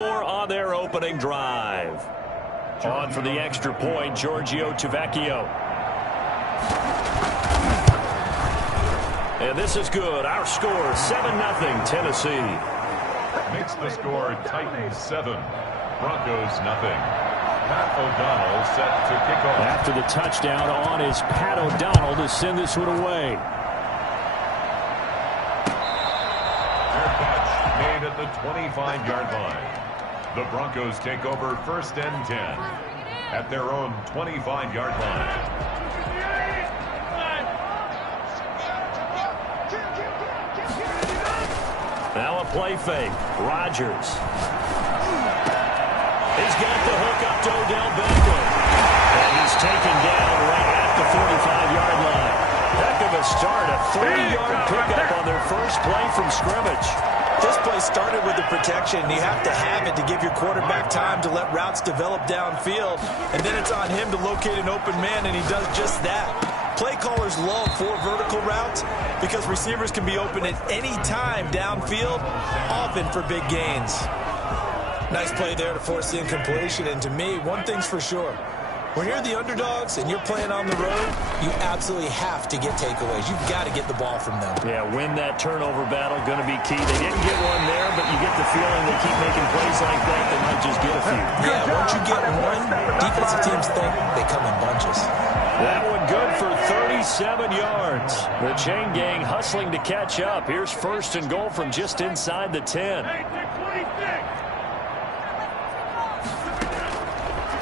On their opening drive. On for the extra point, Giorgio Tavecchio. And this is good. Our score, 7-0 Tennessee. Makes the score Titans 7, Broncos 0. Pat O'Donnell set to kick off. After the touchdown on is Pat O'Donnell to send this one away. Fair catch made at the 25-yard line. The Broncos take over 1st and 10 at their own 25-yard line. Now a play fake. Rodgers. He's got the hook up to Odell Beckham. And he's taken down right at the 45-yard line. Heck of a start. A 30-yard pickup on their first play from scrimmage. This play started with the protection. You have to have it to give your quarterback time to let routes develop downfield. And then it's on him to locate an open man, and he does just that. Play callers love 4 vertical routes because receivers can be open at any time downfield, often for big gains. Nice play there to force the incompletion. And to me, one thing's for sure. When you're the underdogs and you're playing on the road, you absolutely have to get takeaways. You've got to get the ball from them. Yeah, win that turnover battle, going to be key. They didn't get one there, but you get the feeling they keep making plays like that, they might just get a few. Yeah, once you get one, defensive teams think they come in bunches. That one good for 37 yards. The chain gang hustling to catch up. Here's 1st and goal from just inside the 10.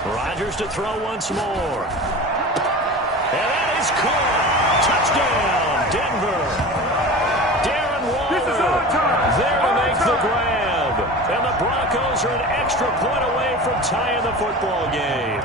Rodgers to throw once more. And that is caught. Touchdown, Denver. Darren Waller there to make the grab. And the Broncos are an extra point away from tying the football game.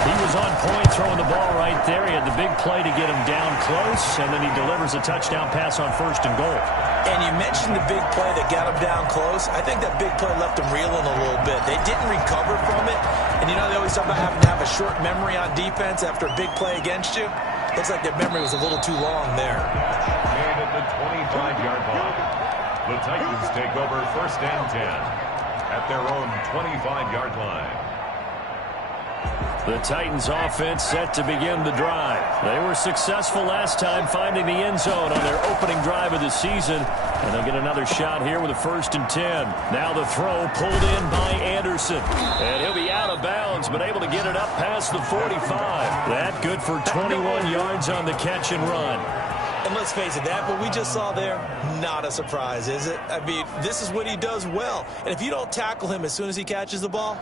He was on point throwing the ball right there. He had the big play to get him down close, and then he delivers a touchdown pass on 1st and goal. And you mentioned the big play that got him down close. I think that big play left him reeling a little bit. They didn't recover from it. And you know they always talk about having to have a short memory on defense after a big play against you. Looks like their memory was a little too long there. Made at the 25-yard line. The Titans take over 1st and 10 at their own 25-yard line. The Titans offense set to begin the drive. They were successful last time finding the end zone on their opening drive of the season. And they'll get another shot here with a 1st and 10. Now the throw pulled in by Anderson. And he'll be out of bounds, but able to get it up past the 45. That good for 21 yards on the catch and run. And let's face it, that what we just saw there, not a surprise, is it? I mean, this is what he does well. And if you don't tackle him as soon as he catches the ball,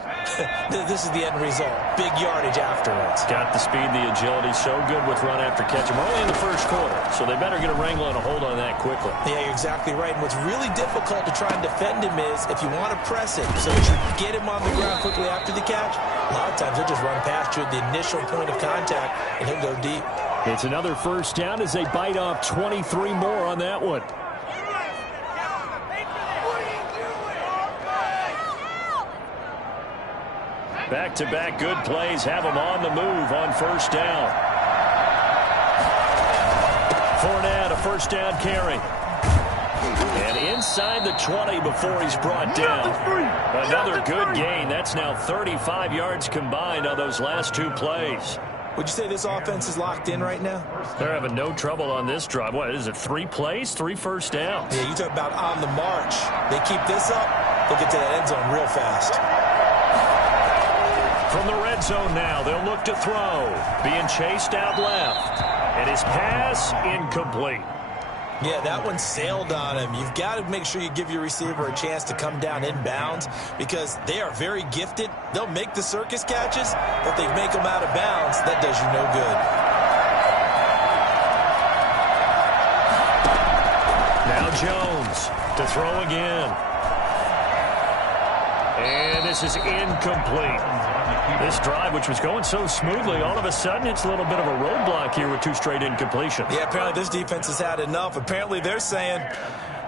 this is the end result. Big yardage afterwards. Got the speed, the agility, so good with run after catch. We're only in the 1st quarter, so they better get a wrangle and a hold on that quickly. Yeah, you're exactly right. And what's really difficult to try and defend him is if you want to press it so that you get him on the ground quickly after the catch, a lot of times he'll just run past you at the initial point of contact, and he'll go deep. It's another 1st down as they bite off 23 more on that one. Back-to-back good plays have them on the move on 1st down. Fournette, a 1st down carry. And inside the 20 before he's brought down. Another good gain. That's now 35 yards combined on those last 2 plays. Would you say this offense is locked in right now? They're having no trouble on this drive. What is it, 3 plays, 3 1st downs? Yeah, you talk about on the march. They keep this up, they'll get to that end zone real fast. From the red zone now, they'll look to throw. Being chased out left. And his pass incomplete. Yeah, that one sailed on him. You've got to make sure you give your receiver a chance to come down inbounds because they are very gifted. They'll make the circus catches, but they make them out of bounds. That does you no good. Now Jones to throw again. And this is incomplete. This drive, which was going so smoothly, all of a sudden it's a little bit of a roadblock here with 2 straight incompletions. Yeah, apparently this defense has had enough. Apparently they're saying,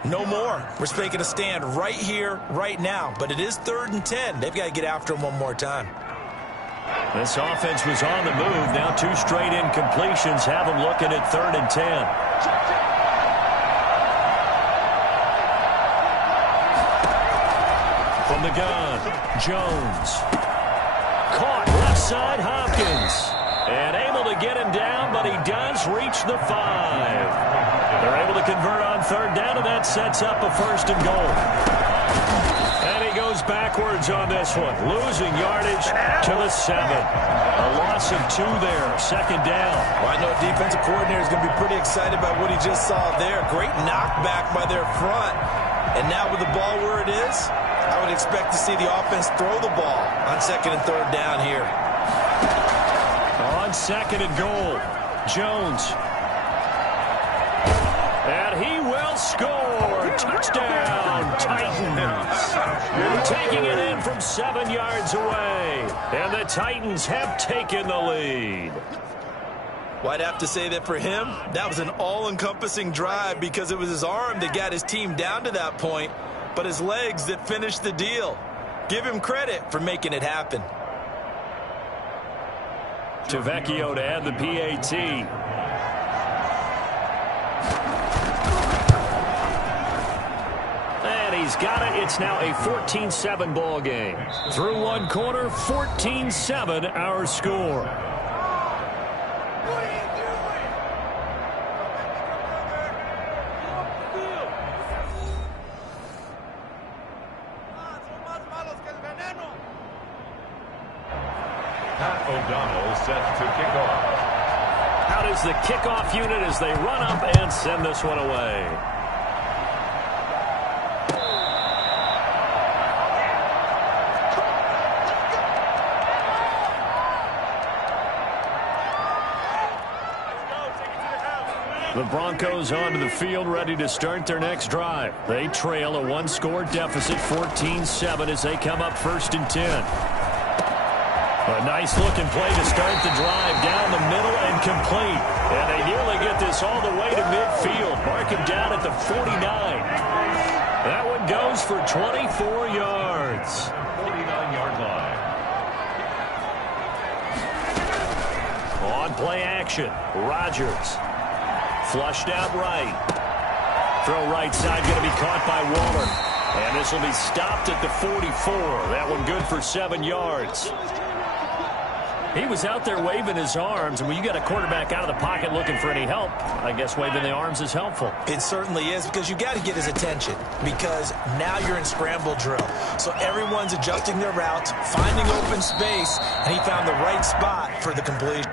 no more. We're making a stand right here, right now. But it is 3rd and 10. They've got to get after him one more time. This offense was on the move. Now 2 straight incompletions have them looking at 3rd and 10. From the gun, Jones. Caught left side, Hopkins. And able to get him down, but he does reach the 5. They're able to convert on third down, and that sets up a 1st and goal. And he goes backwards on this one, losing yardage to the 7. A loss of 2 there, 2nd down. Well, I know defensive coordinator is going to be pretty excited about what he just saw there. Great knockback by their front. And now with the ball where it is, I would expect to see the offense throw the ball on 2nd and 3rd down here. On 2nd and goal, Jones. And he will score. Touchdown, Titans. Taking it in from 7 yards away. And the Titans have taken the lead. Well, I'd have to say that for him, that was an all-encompassing drive because it was his arm that got his team down to that point, but his legs that finished the deal. Give him credit for making it happen. Tavecchio to add the PAT. And he's got it. It's now a 14-7 ball game. Through one quarter, 14-7 our score. Pat O'Donnell set to kick off. Out is the kickoff unit as they run up and send this one away. The Broncos onto the field, ready to start their next drive. They trail a 1-score deficit, 14-7, as they come up 1st and 10. A nice-looking play to start the drive down the middle and complete. And they nearly get this all the way to midfield. Mark him down at the 49. That one goes for 24 yards. 49-yard line. On play action, Rodgers. Flushed out right. Throw right side, going to be caught by Waller. And this will be stopped at the 44. That one good for 7 yards. He was out there waving his arms, and when you got a quarterback out of the pocket looking for any help, I guess waving the arms is helpful. It certainly is, because you got to get his attention, because now you're in scramble drill. So everyone's adjusting their routes, finding open space, and he found the right spot for the completion.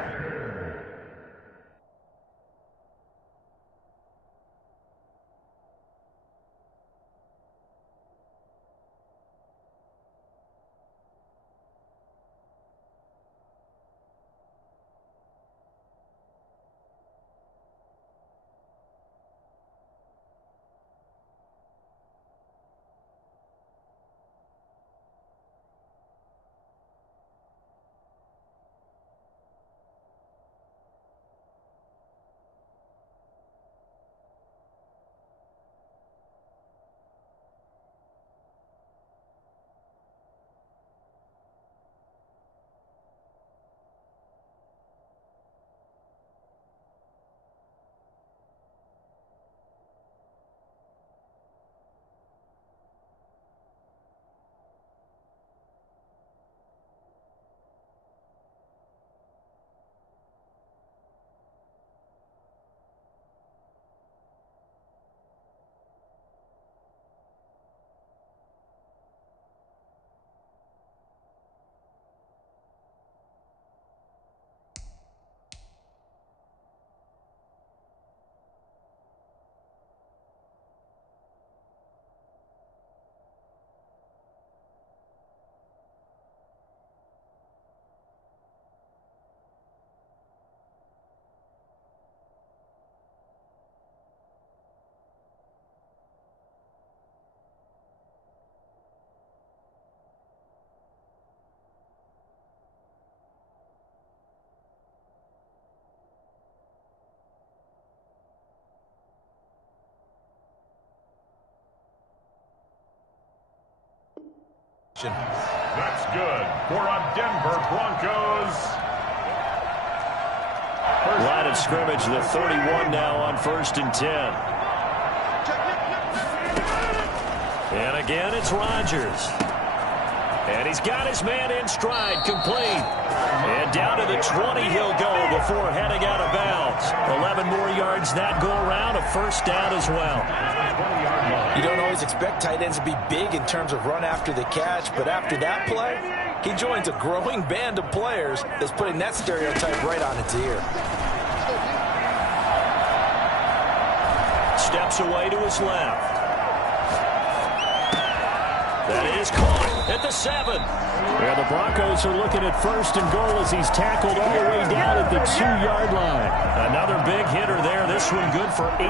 That's good for a Denver Broncos. Line of scrimmage, the 31 now on 1st and 10. And again, it's Rodgers. And he's got his man in stride, complete. And down to the 20 he'll go before heading out of bounds. 11 more yards that go around, a first down as well. You don't always expect tight ends to be big in terms of run after the catch, but after that play, he joins a growing band of players that's putting that stereotype right on its ear. Steps away to his left. That is caught at the 7. Yeah, the Broncos are looking at first and goal as he's tackled all the way down at the 2-yard line. Another big hitter there. This one good for 18.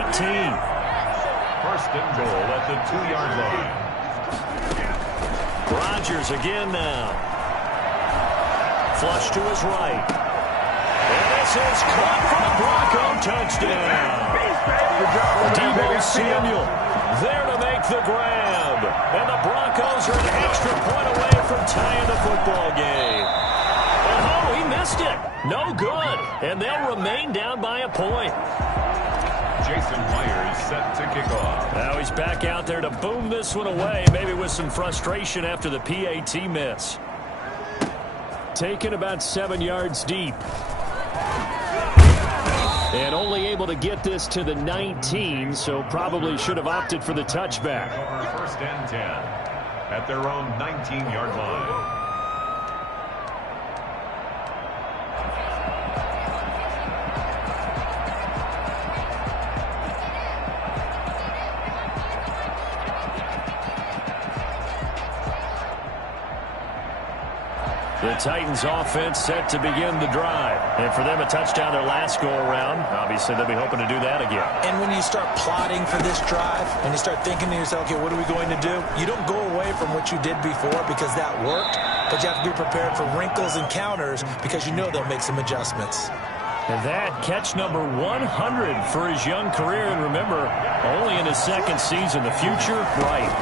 First and goal at the 2-yard line. Rodgers again now. Flush to his right. And this is caught for the Bronco touchdown. Deebo Samuel there to make the grab. And the Broncos are an extra point away from tying the football game. Oh, he missed it. No good. And they'll remain down by a point. Jason Myers set to kick off. Now he's back out there to boom this one away, maybe with some frustration after the PAT miss. Taken about 7 yards deep. And only able to get this to the 19, so probably should have opted for the touchback. First and 10 at their own 19-yard line. The Titans offense set to begin the drive. And for them, a touchdown their last go-around. Obviously, they'll be hoping to do that again. And when you start plotting for this drive, and you start thinking to yourself, okay, what are we going to do? You don't go away from what you did before because that worked, but you have to be prepared for wrinkles and counters because you know they'll make some adjustments. And that catch number 100 for his young career. And remember, only in his second season. The future, bright.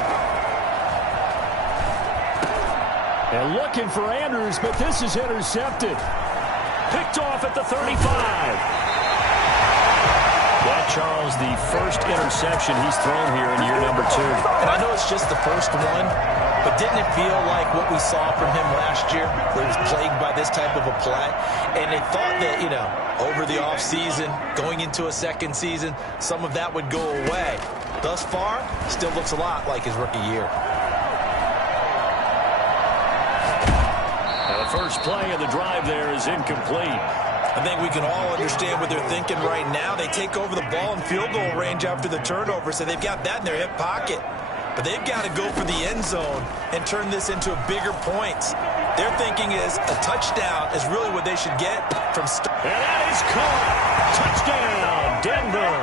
And looking for Andrews, but this is intercepted. Picked off at the 35. That, Charles, the first interception he's thrown here in year number 2. And I know it's just the first one, but didn't it feel like what we saw from him last year, where he was plagued by this type of a play? And they thought that, you know, over the offseason, going into a second season, some of that would go away. Thus far, still looks a lot like his rookie year. First play of the drive there is incomplete. I think we can all understand what they're thinking right now. They take over the ball in field goal range after the turnover, so they've got that in their hip pocket. But they've got to go for the end zone and turn this into a bigger points. Their thinking is a touchdown is really what they should get from And that is caught. Touchdown, Denver.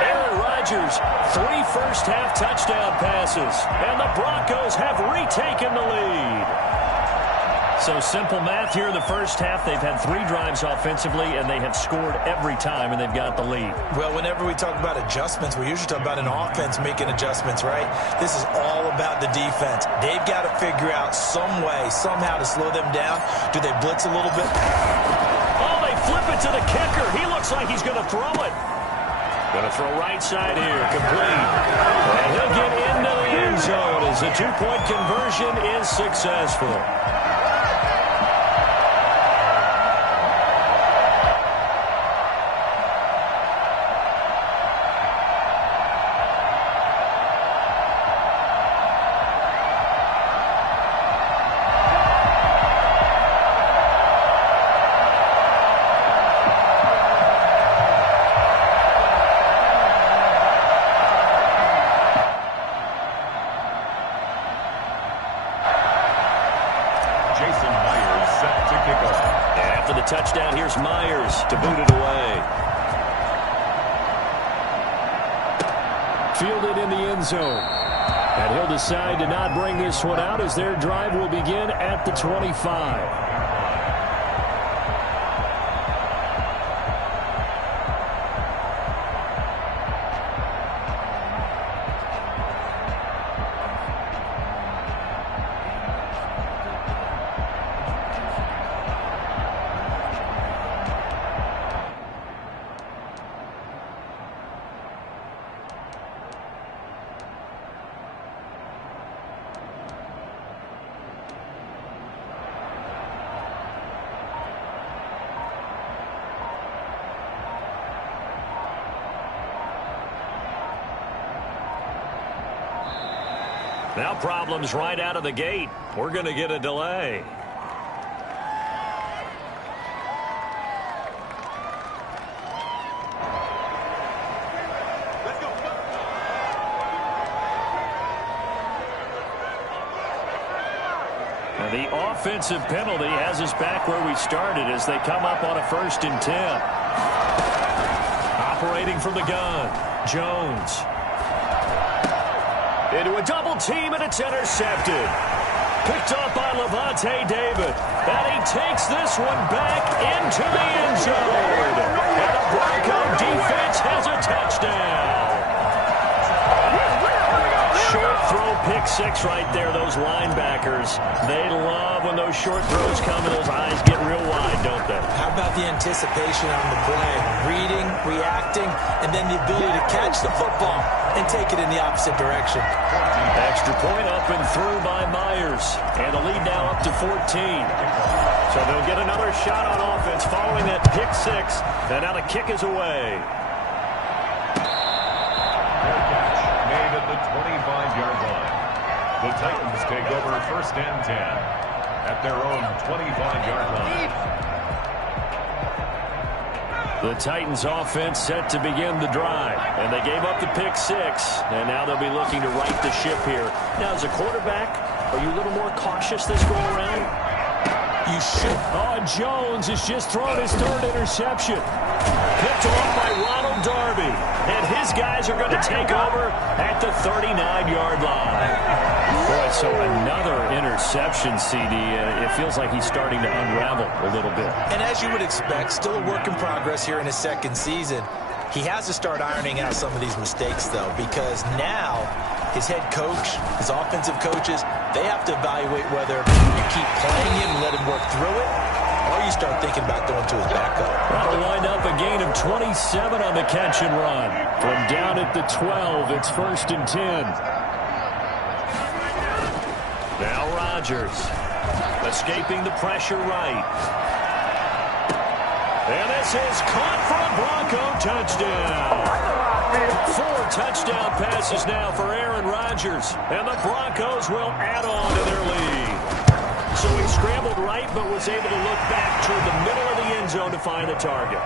Aaron Rodgers, 3 first-half touchdown passes. And the Broncos have retaken the lead. So simple math here in the first half. They've had 3 drives offensively, and they have scored every time, and they've got the lead. Well, whenever we talk about adjustments, we usually talk about an offense making adjustments, right? This is all about the defense. They've got to figure out some way, somehow to slow them down. Do they blitz a little bit? Oh, they flip it to the kicker. He looks like he's going to throw it. Going to throw right side here, complete. And he'll get into the end zone as the 2-point conversion is successful. Touchdown, here's Myers to boot it away. Fielded in the end zone. And he'll decide to not bring this one out as their drive will begin at the 25. Now problems right out of the gate. We're going to get a delay. Now the offensive penalty has us back where we started as they come up on a 1st and 10. Operating from the gun, Jones. Into a double team, and it's intercepted. Picked up by Lavonte David. And he takes this one back into the end zone. And the Bronco defense has a touchdown. Short throw, pick 6 right there. Those linebackers, they love when those short throws come and those eyes get real wide, don't they? How about the anticipation on the play? Reading, reacting, and then the ability to catch the football and take it in the opposite direction. Extra point up and through by Myers. And the lead now up to 14. So they'll get another shot on offense following that pick 6. And now the kick is away. Made at the 25-yard line. The Titans take over 1st and 10 at their own 25-yard line. The Titans offense set to begin the drive. And they gave up the pick 6. And now they'll be looking to right the ship here. Now, as a quarterback, are you a little more cautious this go around? You should. Oh, Jones has just thrown his 3rd interception. Picked off by Ronald Darby. And his guys are going to take over at the 39-yard line. Boy, so another interception, CD. It feels like he's starting to unravel a little bit. And as you would expect, still a work in progress here in his 2nd season. He has to start ironing out some of these mistakes, though, because now his head coach, his offensive coaches, they have to evaluate whether you keep playing him and let him work through it, or you start thinking about going to his backup. That'll wind up a gain of 27 on the catch and run. From down at the 12, it's 1st and 10. Now Rodgers, escaping the pressure right. And this is caught for a Bronco touchdown. 4 touchdown passes now for Aaron Rodgers. And the Broncos will add on to their lead. So he scrambled right, but was able to look back toward the middle of the end zone to find the target.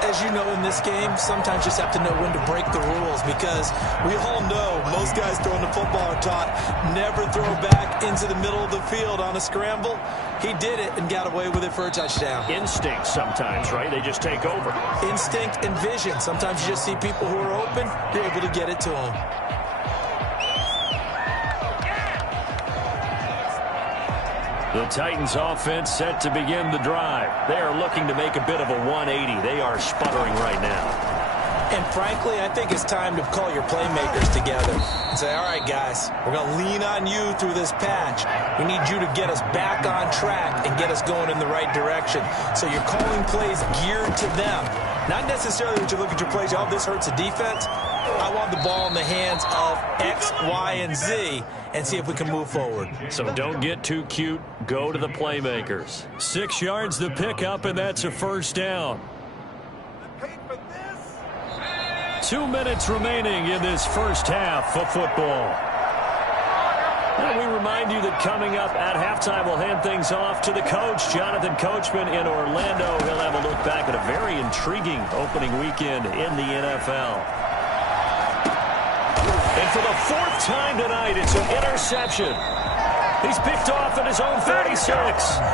As you know, in this game, sometimes you just have to know when to break the rules, because we all know most guys throwing the football are taught never throw back into the middle of the field on a scramble. He did it and got away with it for a touchdown. Instinct sometimes, right? They just take over. Instinct and vision. Sometimes you just see people who are open, you're able to get it to them. The Titans offense set to begin the drive. They are looking to make a bit of a 180. They are sputtering right now. And frankly, I think it's time to call your playmakers together and say, all right, guys, we're going to lean on you through this patch. We need you to get us back on track and get us going in the right direction. So you're calling plays geared to them. Not necessarily that you look at your plays, oh, this hurts the defense. I want the ball in the hands of X, Y, and Z and see if we can move forward. So don't get too cute. Go to the playmakers. 6 yards the pickup, and that's a 1st down. 2 minutes remaining in this 1st half of football. And we remind you that coming up at halftime, we'll hand things off to the coach, Jonathan Coachman in Orlando. He'll have a look back at a very intriguing opening weekend in the NFL. And for the 4th time tonight, it's an interception. He's picked off at his own 36.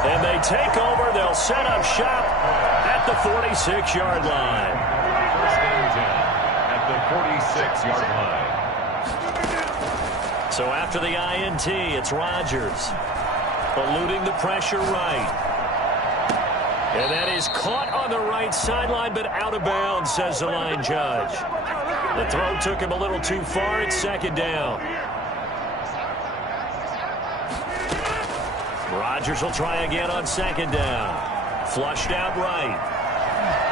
And they take over. They'll set up shop at the 46-yard line. 1st and 10 at the 46-yard line. So after the INT, it's Rodgers eluding the pressure right. And that is caught on the right sideline, but out of bounds, says the line judge. The throw took him a little too far. It's 2nd down. Rodgers will try again on 2nd down. Flushed out right.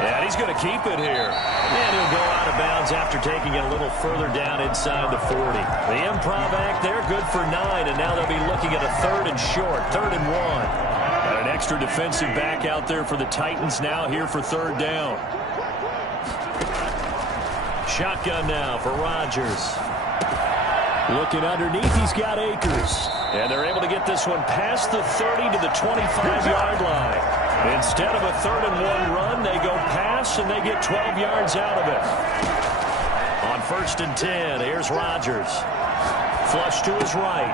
And he's going to keep it here. And he'll go out of bounds after taking it a little further down inside the 40. The improv act there, good for 9. And now they'll be looking at a 3rd and short, 3rd and 1. Got an extra defensive back out there for the Titans now here for 3rd down. Shotgun now for Rodgers. Looking underneath, he's got Akers. And they're able to get this one past the 30 to the 25-yard line. Instead of a 3rd-and-1 run, they go pass, and they get 12 yards out of it. On 1st and 10, here's Rodgers. Flush to his right.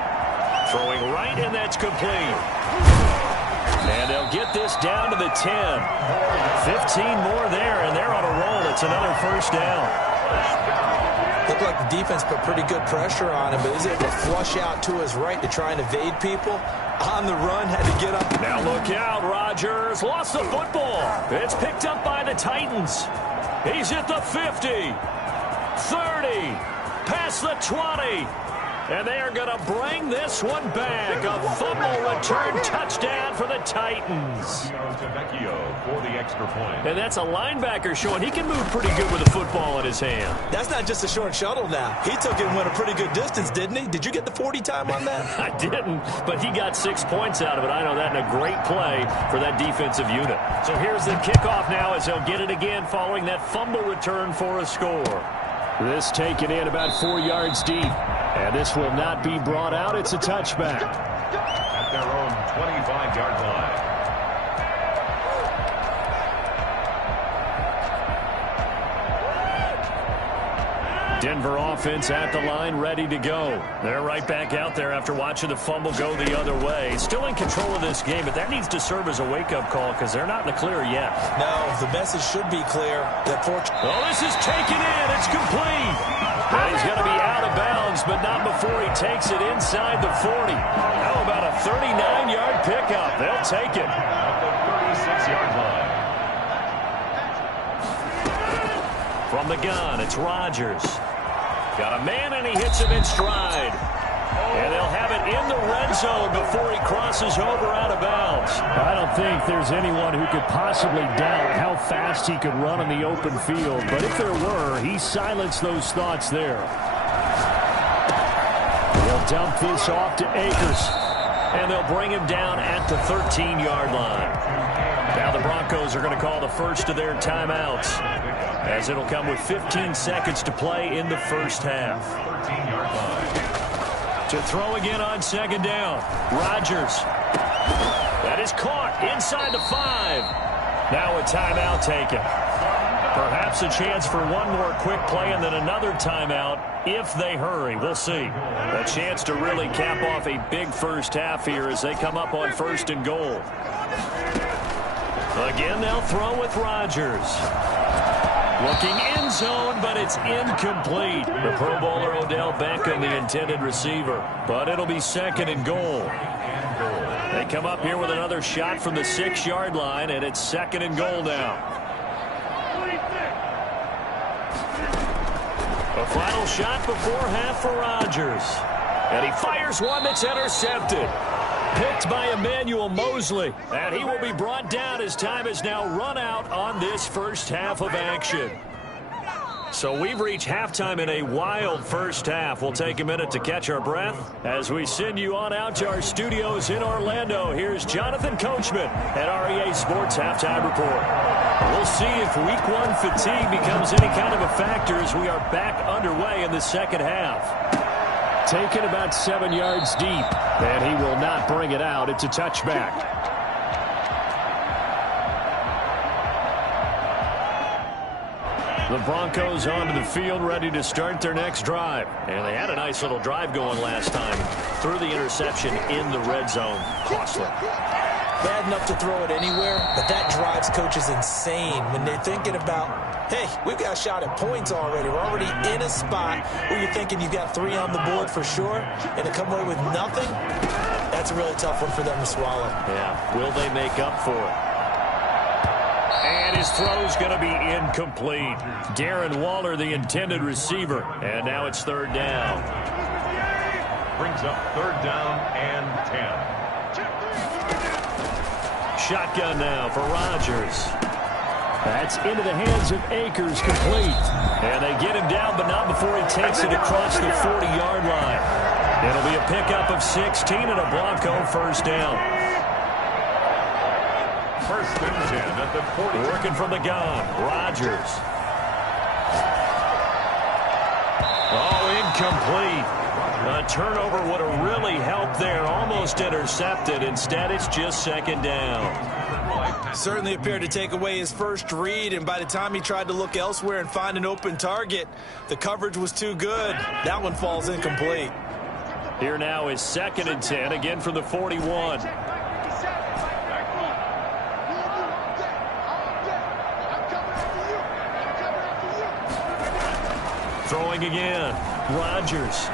Throwing right, and that's complete. And they'll get this down to the 10. 15 more there, and they're on a roll. It's another 1st down. Looked like the defense put pretty good pressure on him, but he's able to flush out to his right to try and evade people. On the run, had to get up. Now look out, Rodgers lost the football. It's picked up by the Titans. He's at the 50, 30, past the 20. And they are going to bring this one back. A fumble return touchdown for the Titans. For the extra point. And that's a linebacker showing he can move pretty good with the football in his hand. That's not just a short shuttle now. He took it and went a pretty good distance, didn't he? Did you get the 40 time on that? I didn't, but he got 6 points out of it. I know that, and a great play for that defensive unit. So here's the kickoff now as they'll get it again following that fumble return for a score. This taken in about 4 yards deep. And this will not be brought out. It's a touchback. At their own 25-yard line. Denver offense at the line, ready to go. They're right back out there after watching the fumble go the other way. Still in control of this game, but that needs to serve as a wake-up call because they're not in the clear yet. No, the message should be clear. Oh, this is taken in. It's complete. And he's going to be out of bounds, but not before he takes it inside the 40. How about a 39-yard pickup? They'll take it. At the 36-yard line. From the gun, it's Rodgers. Got a man, and he hits him in stride. And they'll have it in the red zone before he crosses over out of bounds. I don't think there's anyone who could possibly doubt how fast he could run in the open field. But if there were, he silenced those thoughts there. They'll dump this off to Akers. And they'll bring him down at the 13-yard line. Now the Broncos are going to call the first of their timeouts, as it'll come with 15 seconds to play in the first half. 13-yard line. To throw again on 2nd down. Rodgers. That is caught inside the 5. Now a timeout taken. Perhaps a chance for one more quick play and then another timeout if they hurry. We'll see. A chance to really cap off a big first half here as they come up on 1st and goal. Again, they'll throw with Rodgers. Looking end zone, but it's incomplete. The Pro Bowler Odell Beckham, the intended receiver. But it'll be 2nd and goal. They come up here with another shot from the 6-yard line, and it's 2nd and goal now. A final shot before half for Rodgers. And he fires one that's intercepted. Picked by Emmanuel Mosley. And he will be brought down as time has now run out on this first half of action. So we've reached halftime in a wild first half. We'll take a minute to catch our breath as we send you on out to our studios in Orlando. Here's Jonathan Coachman at REA Sports Halftime Report. We'll see if Week 1 fatigue becomes any kind of a factor as we are back underway in the second half. Taken about 7 yards deep, and he will not bring it out. It's a touchback. The Broncos onto the field, ready to start their next drive. And they had a nice little drive going last time. Threw the interception in the red zone. Costly. Bad enough to throw it anywhere, but that drives coaches insane when they're thinking about, hey, we've got a shot at points already. We're already in a spot where you're thinking you've got 3 on the board for sure, and to come away with nothing, that's a really tough one for them to swallow. Yeah, will they make up for it? And his throw's going to be incomplete. Darren Waller, the intended receiver, and now it's 3rd down. Brings up 3rd down and 10. Shotgun now for Rodgers. That's into the hands of Akers, complete. And they get him down, but not before he takes it across the 40-yard line. It'll be a pickup of 16 and a Bronco first down. 1st and 10 at the 40. Working from the gun, Rodgers. Oh, incomplete. A turnover would have really helped there. Almost intercepted. Instead, it's just second down. Certainly appeared to take away his first read, and by the time he tried to look elsewhere and find an open target, the coverage was too good. That one falls incomplete. Here now is 2nd and 10, again from the 41. Throwing again. Rodgers.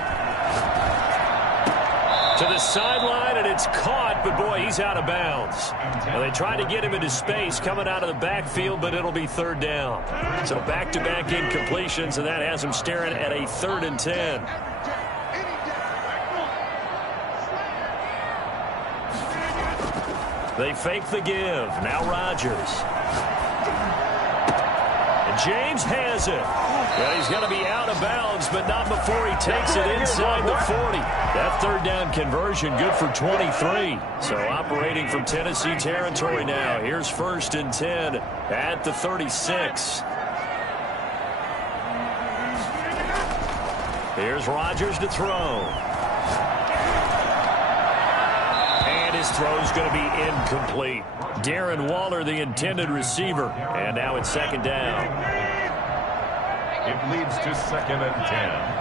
To the sideline, and it's caught, but boy, he's out of bounds. Well, they tried to get him into space coming out of the backfield, but it'll be 3rd down. So back-to-back incompletions, and that has him staring at a 3rd and 10. They fake the give. Now Rodgers. And James has it. Well, he's going to be out of bounds, but not before he takes it inside the 40. That 3rd down conversion good for 23. So operating from Tennessee territory now. Here's 1st and 10 at the 36. Here's Rodgers to throw. And his throw's going to be incomplete. Darren Waller, the intended receiver. And now it's 2nd down. It leads to 2nd and 10.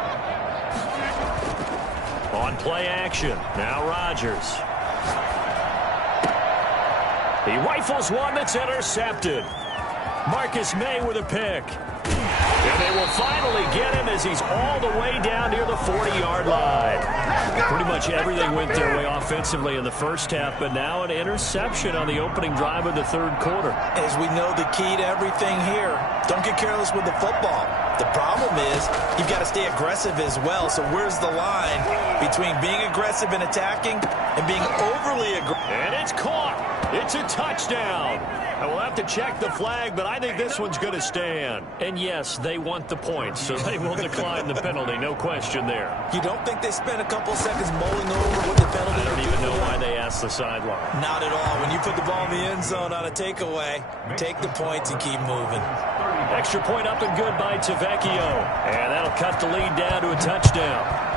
On play action. Now Rodgers. He rifles one that's intercepted. Marcus May with a pick. And they will finally get him as he's all the way down near the 40-yard line. Pretty much everything went their way offensively in the first half, but now an interception on the opening drive of the 3rd quarter. As we know, the key to everything here, don't get careless with the football. The problem is you've got to stay aggressive as well. So where's the line between being aggressive and attacking and being overly aggressive? And it's caught. It's a touchdown. I will have to check the flag, but I think this one's going to stand. And yes, they want the points, so they will decline the penalty. No question there. You don't think they spent a couple seconds mulling over what the penalty? I don't even know why they asked the sideline. Not at all. When you put the ball in the end zone on a takeaway, take the points and keep moving. Extra point up and good by Tavecchio. And that'll cut the lead down to a touchdown.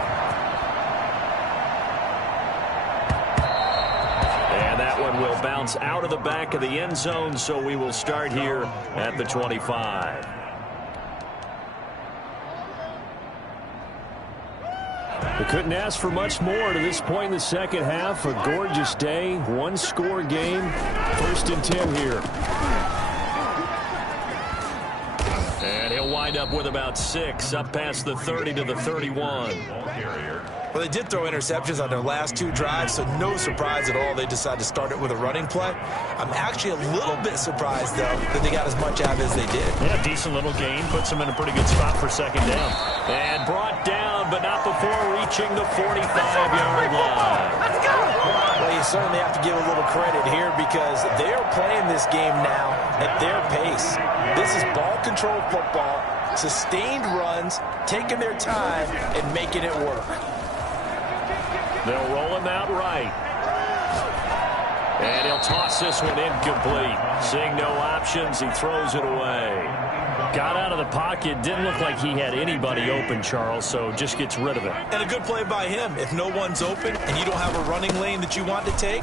And that one will bounce out of the back of the end zone, so we will start here at the 25. We couldn't ask for much more to this point in the second half. A gorgeous day, one-score game. 1st and 10 here. And he'll wind up with about 6, up past the 30 to the 31. Well, they did throw interceptions on their last 2 drives, so no surprise at all they decided to start it with a running play. I'm actually a little bit surprised, though, that they got as much out as they did. Yeah, decent little gain. Puts them in a pretty good spot for 2nd down. And brought down, but not before reaching the 45-yard line. Well, you certainly have to give a little credit here because they are playing this game now at their pace. This is ball-control football, sustained runs, taking their time, and making it work. They'll roll him out right. And he'll toss this one incomplete. Seeing no options, he throws it away. Got out of the pocket. Didn't look like he had anybody open, Charles, so just gets rid of it. And a good play by him. If no one's open and you don't have a running lane that you want to take,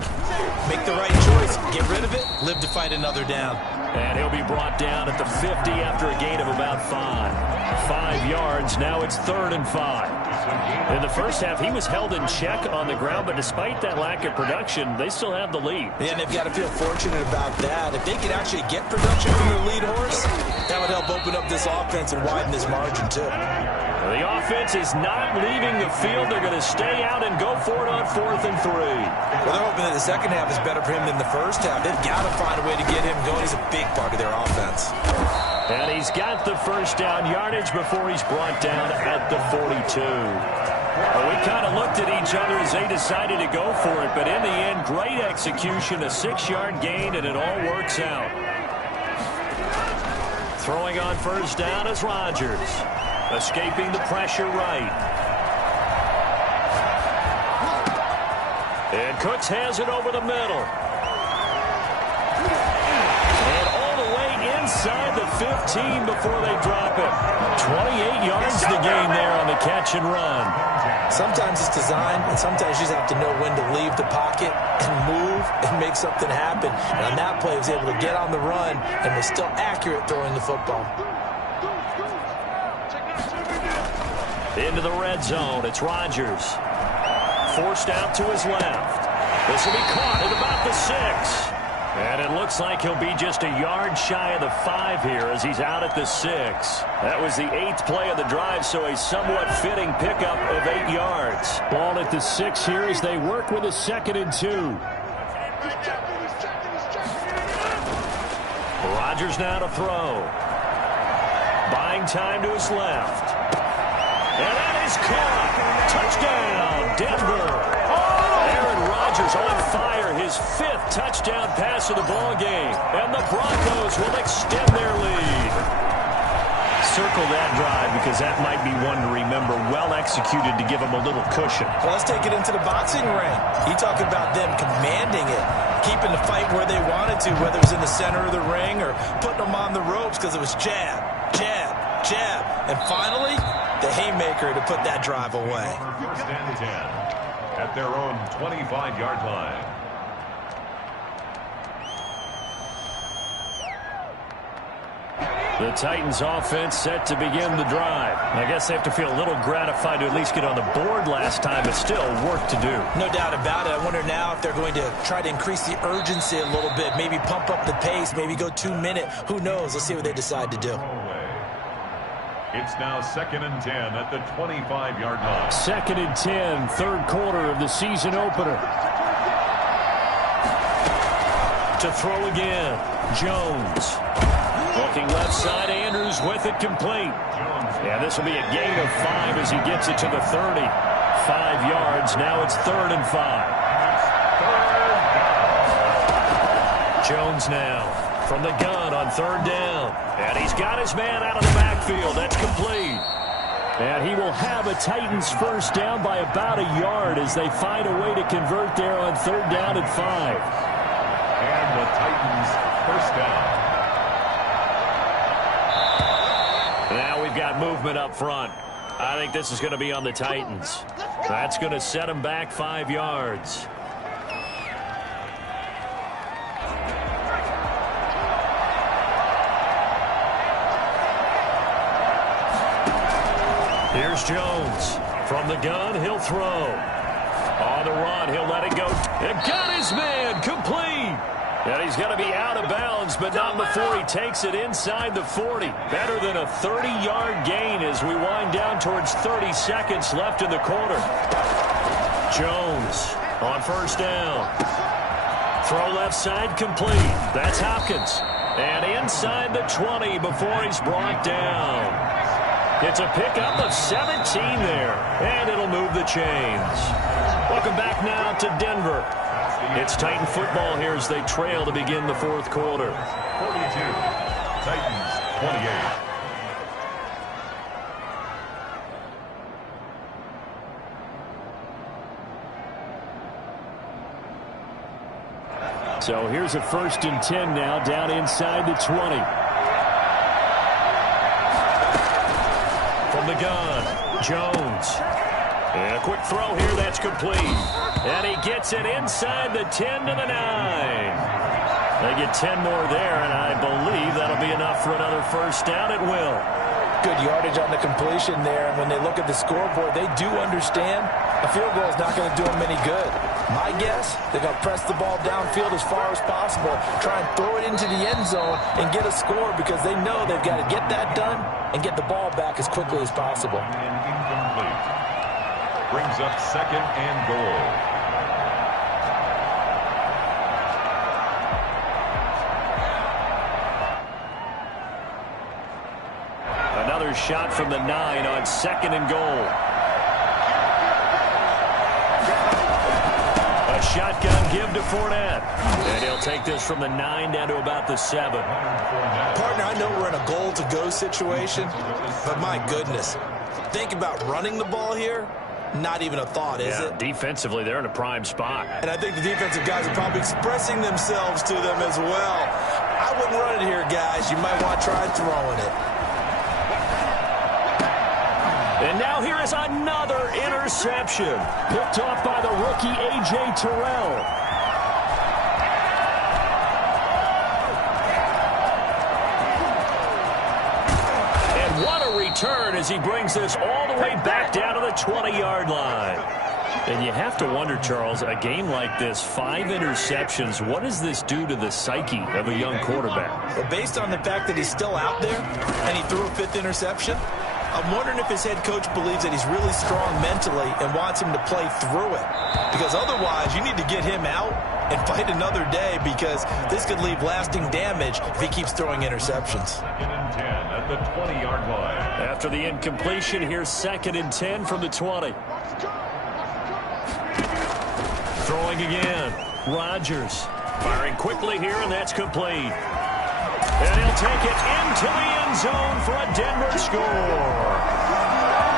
make the right choice. Get rid of it. Live to fight another down. And he'll be brought down at the 50 after a gain of about 5. 5 yards. Now it's 3rd and 5. In the first half, he was held in check on the ground, but despite that lack of production, they still have the lead. And they've got to feel fortunate about that. If they could actually get production from their lead horse, that would help open up this offense and widen this margin, too. The offense is not leaving the field. They're going to stay out and go for it on 4th and 3. Well, they're hoping that the second half is better for him than the first half. They've got to find a way to get him going. He's a big part of their offense. And he's got the 1st down yardage before he's brought down at the 42. Well, we kind of looked at each other as they decided to go for it, but in the end, great execution, a 6-yard gain, and it all works out. Throwing on 1st down is Rodgers. Escaping the pressure right. And Cooks has it over the middle. And all the way inside inside the 15 before they drop it. 28 yards the gain there on the catch and run. Sometimes it's design, and sometimes you just have to know when to leave the pocket and move and make something happen. And on that play, he was able to get on the run and was still accurate throwing the football. Into the red zone, it's Rodgers. Forced out to his left. This will be caught at about the 6. And it looks like he'll be just a yard shy of the 5 here as he's out at the 6. That was the 8th play of the drive, so a somewhat fitting pickup of 8 yards. Ball at the 6 here as they work with a 2nd and 2. Rodgers now to throw. Buying time to his left. And that is caught. Touchdown, Denver. Aaron Rodgers on fire, his 5th touchdown pass of the ball game. And the Broncos will extend their lead. Circle that drive because that might be one to remember. Well executed to give them a little cushion. Well, let's take it into the boxing ring. You talk about them commanding it, keeping the fight where they wanted to, whether it was in the center of the ring or putting them on the ropes because it was jab, jab, jab. And finally, the haymaker to put that drive away. First and 10 at their own 25-yard line. The Titans offense set to begin the drive. I guess they have to feel a little gratified to at least get on the board last time, but still work to do. No doubt about it. I wonder now if they're going to try to increase the urgency a little bit, maybe pump up the pace, maybe go 2-minute. Who knows? Let's see what they decide to do. It's now 2nd and 10 at the 25-yard line. 2nd and 10, 3rd quarter of the season opener. To throw again, Jones. Looking left side, Andrews with it complete. Yeah, this will be a gain of 5 as he gets it to the 30. 5 yards, now it's 3rd and 5. Jones now from the gun on 3rd down. And he's got his man out of the backfield. That's complete. And he will have a Titans first down by about a yard as they find a way to convert there on 3rd down and 5. And the Titans first down. Now we've got movement up front. I think this is going to be on the Titans. That's going to set them back 5 yards. Here's Jones. From the gun, he'll throw. On the run, he'll let it go. And got his man complete. And he's going to be out of bounds, but not before he takes it inside the 40. Better than a 30-yard gain as we wind down towards 30 seconds left in the quarter. Jones on 1st down. Throw left side complete. That's Hopkins. And inside the 20 before he's brought down. It's a pickup of 17 there, and it'll move the chains. Welcome back now to Denver. It's Titan football here as they trail to begin the 4th quarter. 42, Titans 28. So here's a 1st and 10 now down inside the 20. From the gun, Jones. And a quick throw here, that's complete. And he gets it inside the 10 to the 9. They get 10 more there, and I believe that'll be enough for another first down. It will. Good yardage on the completion there. And when they look at the scoreboard, they do understand a field goal is not going to do them any good. My guess, they're going to press the ball downfield as far as possible, try and throw it into the end zone and get a score because they know they've got to get that done and get the ball back as quickly as possible. And incomplete. Brings up 2nd and goal. Another shot from the 9 on 2nd and goal. A shotgun give to Fournette. And he'll take this from the 9 down to about the 7. Partner, I know we're in a goal-to-go situation, but my goodness, think about running the ball here. Not even a thought, is it? Defensively, they're in a prime spot. And I think the defensive guys are probably expressing themselves to them as well. I wouldn't run it here, guys. You might want to try throwing it. And now here is another interception. Picked off by the rookie A.J. Terrell. And what a return as he brings this all the way back down to the 20-yard line. And you have to wonder, Charles, a game like this, 5 interceptions, what does this do to the psyche of a young quarterback? Well, based on the fact that he's still out there and he threw a 5th interception, I'm wondering if his head coach believes that he's really strong mentally and wants him to play through it. Because otherwise, you need to get him out and fight another day, because this could leave lasting damage if he keeps throwing interceptions. 2nd and 10 at the 20-yard line. After the incompletion, here's 2nd and 10 from the 20. Throwing again. Rodgers firing quickly here, and that's complete. And he'll take it into the end zone for a Denver score.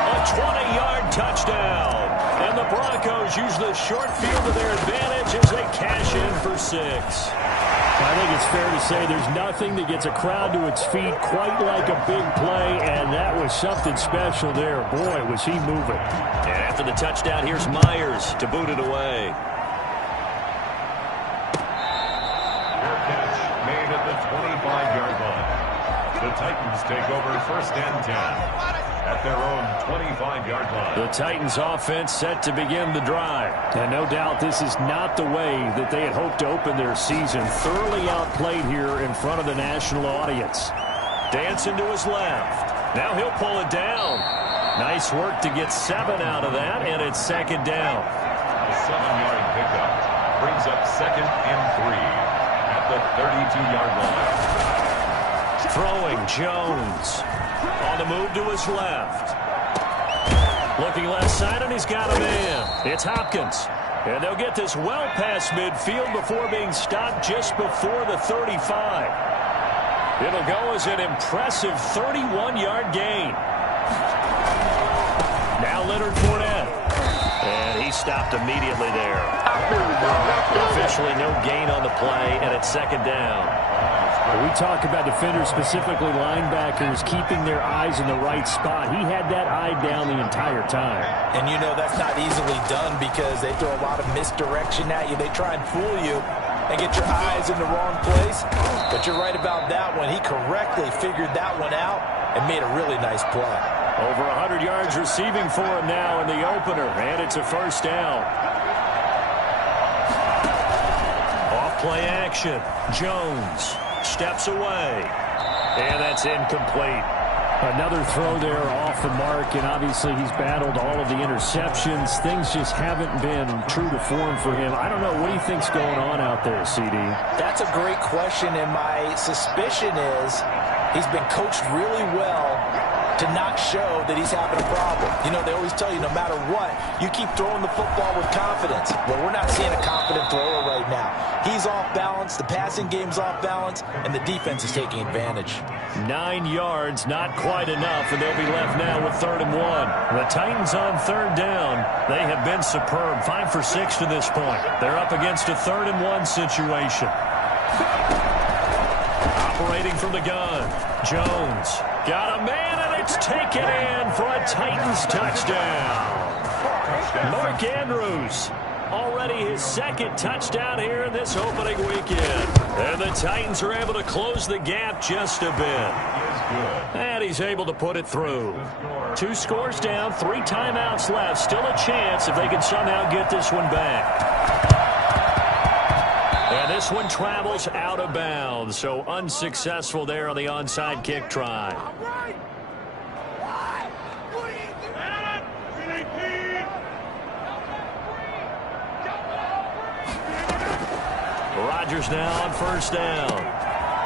A 20-yard touchdown. And the Broncos use the short field to their advantage as they cash in for 6. I think it's fair to say there's nothing that gets a crowd to its feet quite like a big play, and that was something special there. Boy, was he moving. And after the touchdown, here's Myers to boot it away. Made at the 25-yard line. The Titans take over 1st and 10 at their own 25-yard line. The Titans offense set to begin the drive. And no doubt this is not the way that they had hoped to open their season. Thoroughly outplayed here in front of the national audience. Dancing to his left. Now he'll pull it down. Nice work to get 7 out of that, and it's 2nd down. A 7-yard pickup brings up 2nd and 3. The 32-yard line. Throwing, Jones. On the move to his left. Looking left side, and he's got a man. It's Hopkins. And they'll get this well past midfield before being stopped just before the 35. It'll go as an impressive 31-yard gain. Now Leonard Fournette. And he stopped immediately there. Officially no gain on the play, and it's 2nd down. We talk about defenders, specifically linebackers, keeping their eyes in the right spot. He had that eye down the entire time. And you know that's not easily done, because they throw a lot of misdirection at you. They try and fool you and get your eyes in the wrong place. But you're right about that one. He correctly figured that one out and made a really nice play. Over 100 yards receiving for him now in the opener, and it's a 1st down. Off play action. Jones steps away, and that's incomplete. Another throw there off the mark, and obviously he's battled all of the interceptions. Things just haven't been true to form for him. I don't know. What do you think's going on out there, CD? That's a great question, and my suspicion is he's been coached really well to not show that he's having a problem. You know, they always tell you no matter what, you keep throwing the football with confidence. Well, we're not seeing a confident thrower right now. He's off balance, the passing game's off balance, and the defense is taking advantage. 9 yards, not quite enough, and they'll be left now with 3rd and 1. The Titans on 3rd down. They have been superb, 5 for 6 to this point. They're up against a 3rd and 1 situation. Operating from the gun, Jones got a man, and it's taken in for a Titans touchdown. Mark Andrews, already his 2nd touchdown here in this opening weekend. And the Titans are able to close the gap just a bit. And he's able to put it through. 2 scores down, 3 timeouts left. Still a chance if they can somehow get this one back. And this one travels out of bounds, so unsuccessful there on the onside kick try. Rodgers now on 1st down.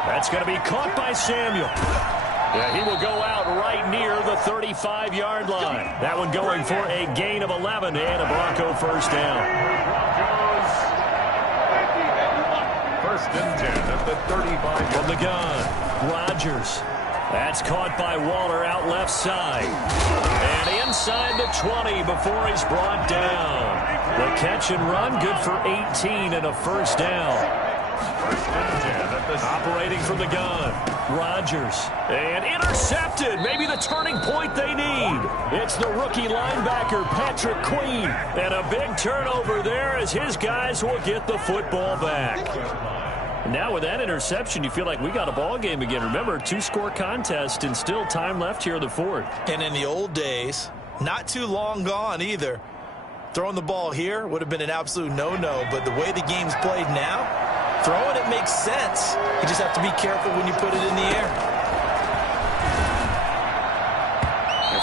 That's going to be caught by Samuel. Yeah, he will go out right near the 35-yard line. That one going for a gain of 11 and a Bronco 1st down. 1st and 10 at the 35. From the gun, Rodgers. That's caught by Waller out left side. And inside the 20 before he's brought down. The catch and run, good for 18 and a 1st down. Operating from the gun, Rodgers. And intercepted. Maybe the turning point they need. It's the rookie linebacker, Patrick Queen. And a big turnover there as his guys will get the football back. Now with that interception, you feel like we got a ball game again. Remember, 2-score contest and still time left here in the fourth. And in the old days, not too long gone either, throwing the ball here would have been an absolute no-no. But the way the game's played now, throwing it makes sense. You just have to be careful when you put it in the air.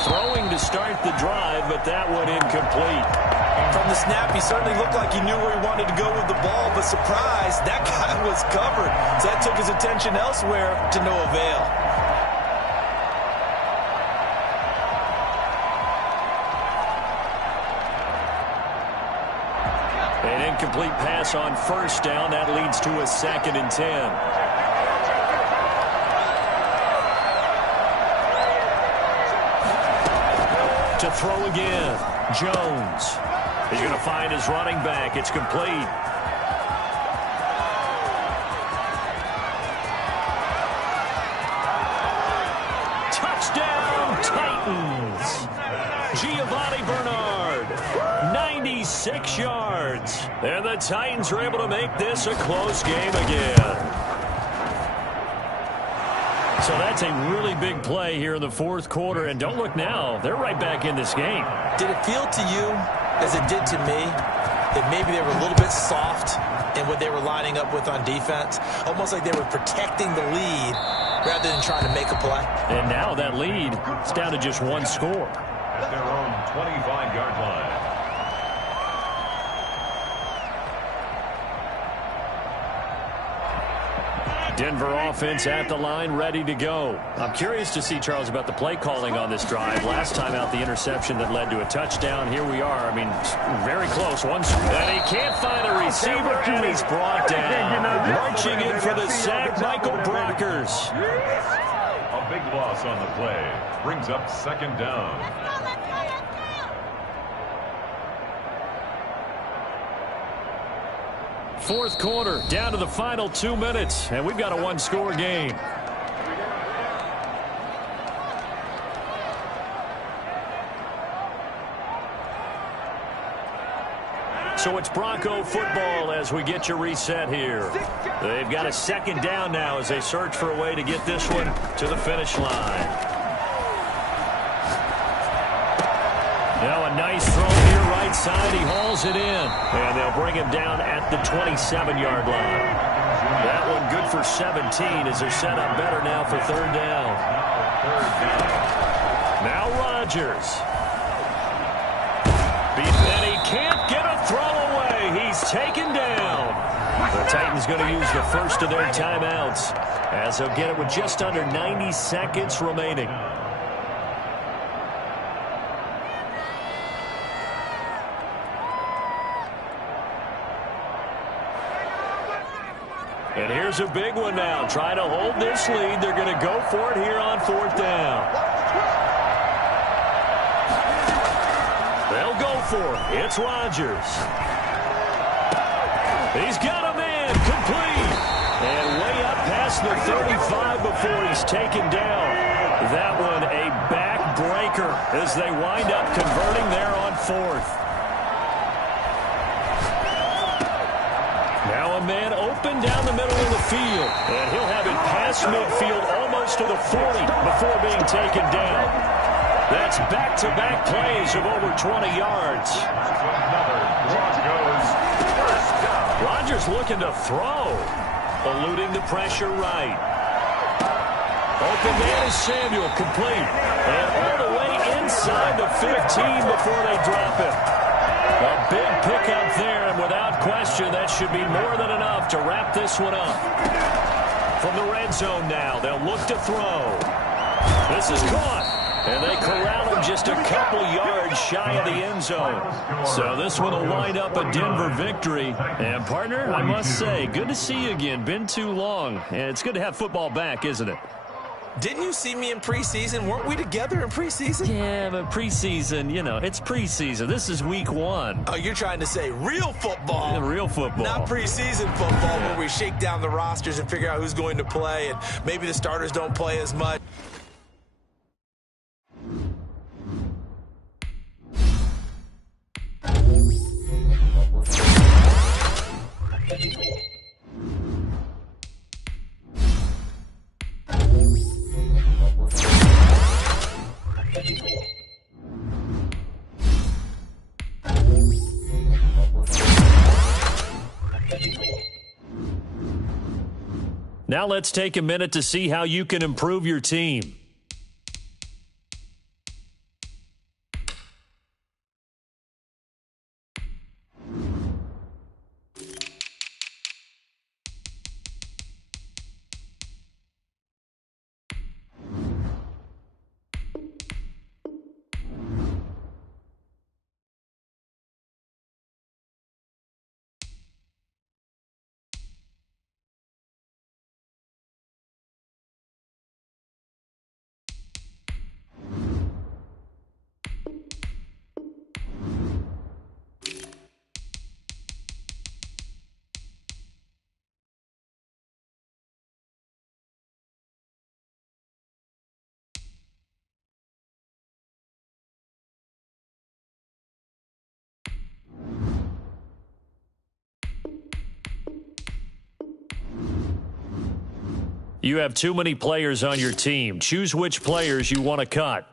Throwing to start the drive, but that one incomplete. From the snap, he certainly looked like he knew where he wanted to go with the ball, but surprise, that guy was covered. So that took his attention elsewhere to no avail. An incomplete pass on first down. That leads to a 2nd and 10. To throw again, Jones. He's going to find his running back. It's complete. Touchdown, Titans. Giovanni Bernard, 96 yards. And the Titans are able to make this a close game again. So that's a really big play here in the fourth quarter. And don't look now, they're right back in this game. Did it feel to you, as it did to me, that maybe they were a little bit soft in what they were lining up with on defense? Almost like they were protecting the lead rather than trying to make a play. And now that lead is down to just 1 score. At their own 25-yard line. Denver offense at the line, ready to go. I'm curious to see, Charles, about the play calling on this drive. Last time out, the interception that led to a touchdown. Here we are. I mean, very close. And he can't find a receiver, and he's brought down. Marching in for the sack, Michael Brockers. A big loss on the play. Brings up 2nd down. Fourth quarter, down to the final 2 minutes, and we've got a 1-score game. So it's Bronco football as we get your reset here. They've got a 2nd down now as they search for a way to get this one to the finish line. Now a nice throw here right side. He hauls it in. And they'll bring him down at the 27-yard line. That one good for 17 as they're set up better now for 3rd down. Now Rodgers. And he can't get a throw away. He's taken down. The Titans going to use the first of their timeouts as they'll get it with just under 90 seconds remaining. And here's a big one now. Trying to hold this lead. They're going to go for it here on 4th down. They'll go for it. It's Rodgers. He's got a man. Complete. And way up past the 35 before he's taken down. That one a backbreaker as they wind up converting there on 4th. Now a man open down the middle of the field. And he'll have it past midfield almost to the 40 before being taken down. That's back-to-back plays of over 20 yards. Rodgers looking to throw. Eluding the pressure right. Open man is Samuel, complete. And all the way inside the 15 before they drop him. A big pickup there, and without question, that should be more than enough to wrap this one up. From the red zone now, they'll look to throw. This is caught, and they corral him just a couple yards shy of the end zone. So this one will wind up a Denver victory. And, partner, I must say, good to see you again. Been too long, and it's good to have football back, isn't it? Didn't you see me in preseason? Weren't we together in preseason? Yeah, but preseason, you know, it's preseason. This is week 1. Oh, you're trying to say real football. Yeah, real football. Not preseason football where we shake down the rosters and figure out who's going to play, and maybe the starters don't play as much. Now let's take a minute to see how you can improve your team. You have too many players on your team. Choose which players you want to cut.